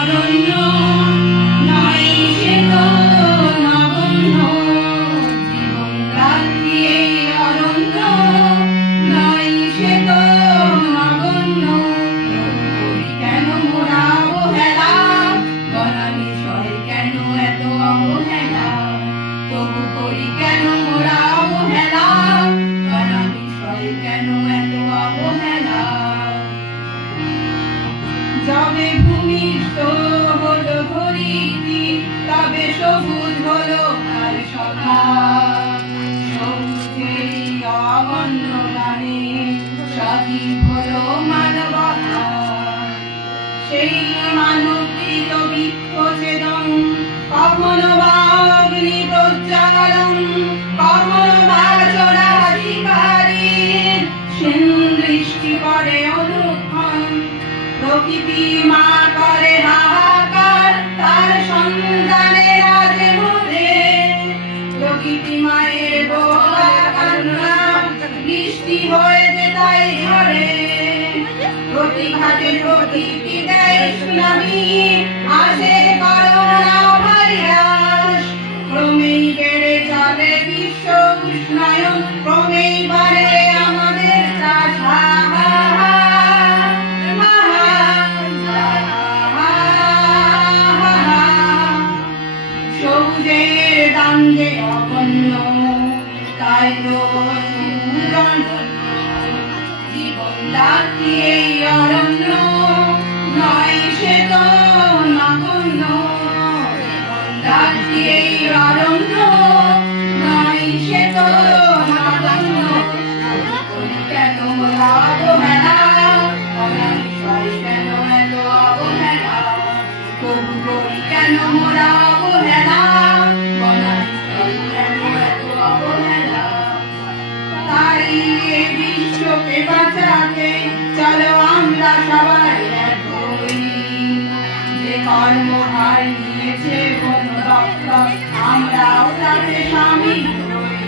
অরণ্য নয় সে তো নগণ্য জীবন রাত্রি এই অরণ্য নয় সে তো নগণ্য করি কেন মোরা অবহেলা বনানী সয় কেন এত অবহেলা তবু করি কেন মোরা অবহেলা বনানী সয় কেন এত অবহেলা যবে ভূমিষ্ঠ হলো ধরিত্রী তবে সবুজ হলো তার সখা সবুজেই অগণ্য গানে সজীব হলো মানবতা সেই মানবকৃত বৃক্ষ ছেদন কখনো বা অগ্নি প্রজ্বালন কখনো বা চোরাশিকারীর সেন দৃষ্টি পড়ে অনুক্ষণ প্রকৃতি মা করে হাহাকার তার সন্তানের আজে মধ্যে প্রকৃতি মায়ের বোবা কান্না বৃষ্টি হয়েছে তাই ঝরে প্রতিঘাতে প্রকৃতি দেয় সুনামি আসে করোনা ভাইরাস ক্রমেই বেড়ে চলে বিশ্ব উষ্ণায়ন ক্রমেই বাড়ে আমাদের চাষ সবুজের দাম যে অগণ্য তাই তো জীবন রাত্রি এই অরণ্য নয় সে তো নগণ্য জীবন রাত্রি এই অরণ্য নয় সে তো নগণ্য করি কেন মোরা অবহেলা বনানী সয় কেন এত অবহেলা তবু করি কেন মোরা অবহেলা বনানী সয় কেন এত অবহেলা তাই এই বিশ্বকে বাঁচাতে চলো আমরা সবাই এক হই যে কর্মভার নিয়েছে বন দপ্তর আমরাও তাতে সামিল হই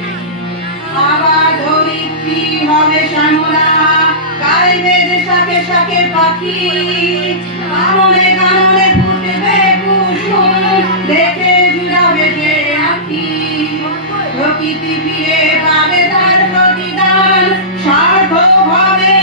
আবার ধরিত্রী হবে শ্যামলা গাইবে যে শাকে শাকে পাখি গাননে গাননে ফুটবে কুসুম দেখে জুড়াবে যে আঁখি প্রকৃতি ফিরে পাবে তার প্রতিদান সার্থক হবে